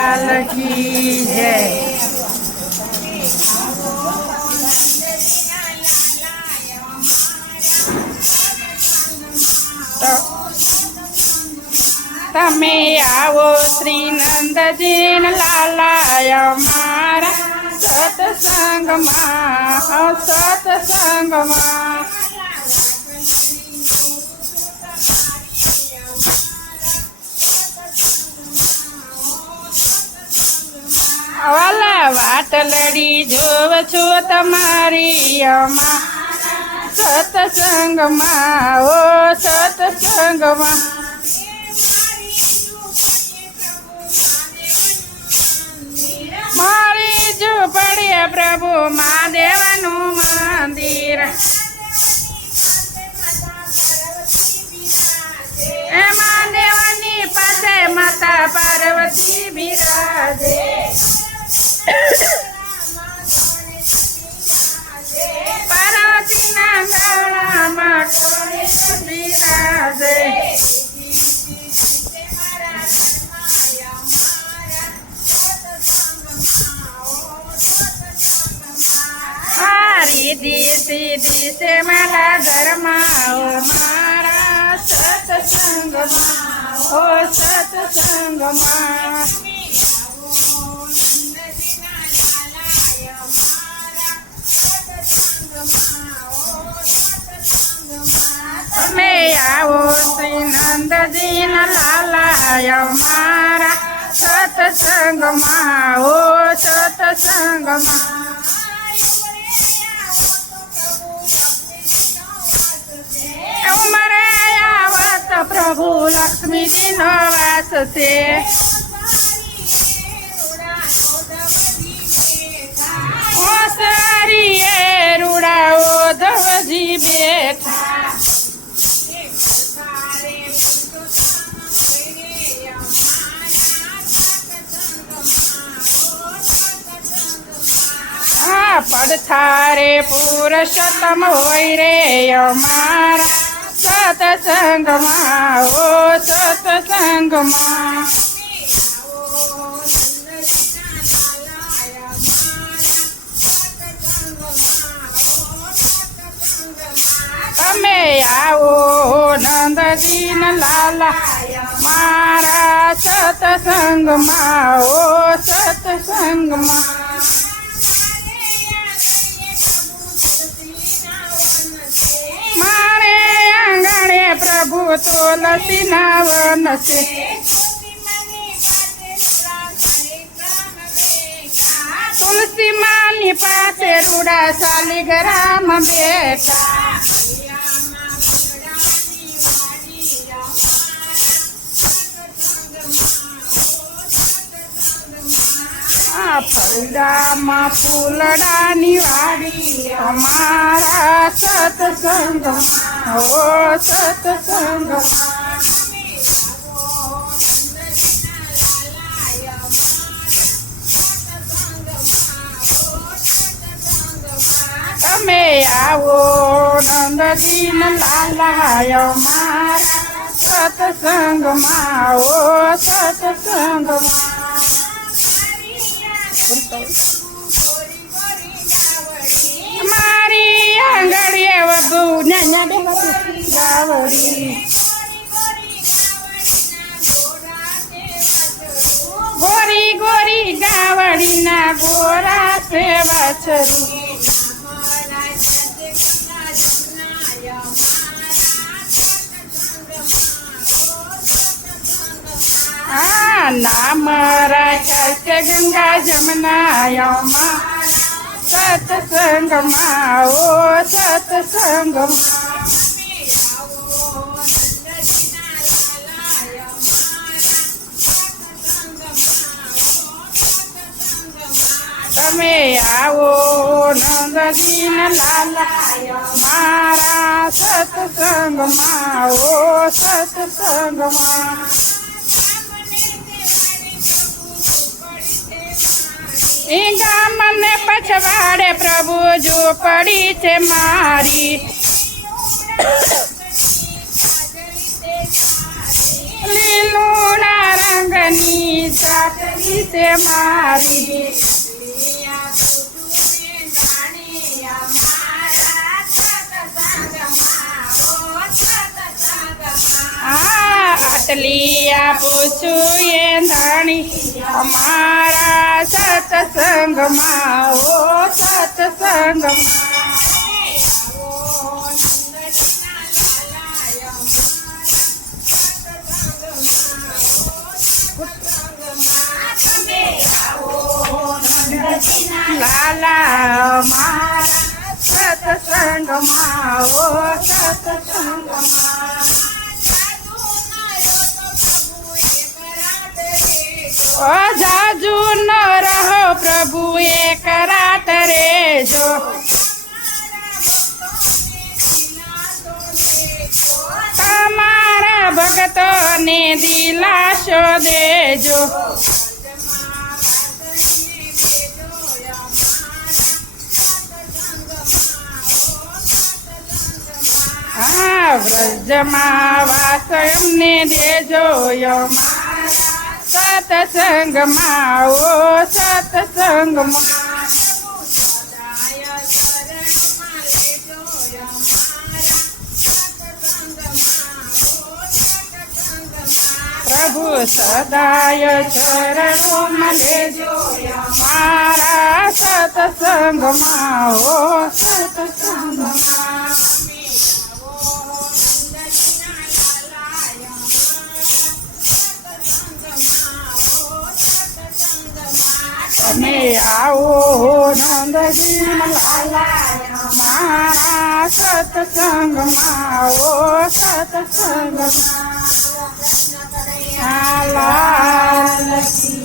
લાલ કી જય. તમે આવો શ્રી નંદજી લાલાય મારા સત્સંગમાં સત્સંગમાં. વાલા વાટલડી જોવ છું તમારી અમારા સત્સંગમાં ઓ સત્સંગમાં. મારી ઝૂંપડીએ પ્રભુ મહાદેવનું મંદિર. એ મહાદેવની પાસે માતા પાર્વતી બિરાજે. પાર્વતીના ગળામાં ગણેશ બિરાજે. રીધી સીધી છે મારા ધર્મા મારા સત્સંગમાં ઓ સત્સંગમાં. તમે આવો શ્રી નંદજી લાલાય મારા સત્સંગમાં ઓ સત્સંગમાં. ઉમરે આવત પ્રભુ લક્ષ્મીજી નો વાસ છે. ઓસરીએ રૂડાઓ ધવજી બેઠા. પડથારે પુરુષોત્તમ હોય રે અમારા સત્સંગમાં ઓ સત્સંગમાં. તમે આવો નંદજી લાલા મારા સત્સંગમાં ઓ સત્સંગમાં. મારે આંગણે પ્રભુ તુલસી ના વન છે. તુલસી માની પાસે રૂડા શાલિગ્રામ બેઠા. ફળદામાં ફૂલડાની વાડી અમારા સત્સંગમાં ઓ સત્સંગમાં. તમે આવો નંદજી લાલાય મારા સત્સંગમાં ઓ સત્સંગમાં. મારી આંગળીએ વબુ નાના ગાવડી. ગોરી ગોરી ગાવડીના ગોરા છે વાછરું. નામ રાખ્યા છે ગંગા જમના સત્સંગમાં ઓ સત્સંગમાં. તમે આવો નંદજી લાલા મારા સત્સંગમાં ઓ સત્સંગમાં. એ ગામને પછવાડે પ્રભુ ઝૂંપડી છે મારી. લીલુડા રંગની ચાટલી છે મારી આટલી આપું છું એ ધણી અમારા સત્સંગમાં ઓ સત્સંગમાં લાલા મારા સત્સંગમાં ઓ સત્સંગમાં ઓ જાજુ ન રહો પ્રભુ એક રાત રેજો તમારા ભક્તોને દિલાસો દેજો હા વ્રજમાં વાસ એમને દેજો સત્સંગમાં ઓ સત્સંગમાં પ્રભુ સદાય ચરણોમાં લેજો મારા સત્સંગમાં ઓ સત્સંગમાં તમે આવો નંદજી લાલા મારા સત્સંગમાં ઓ સત્સંગમાં લાલ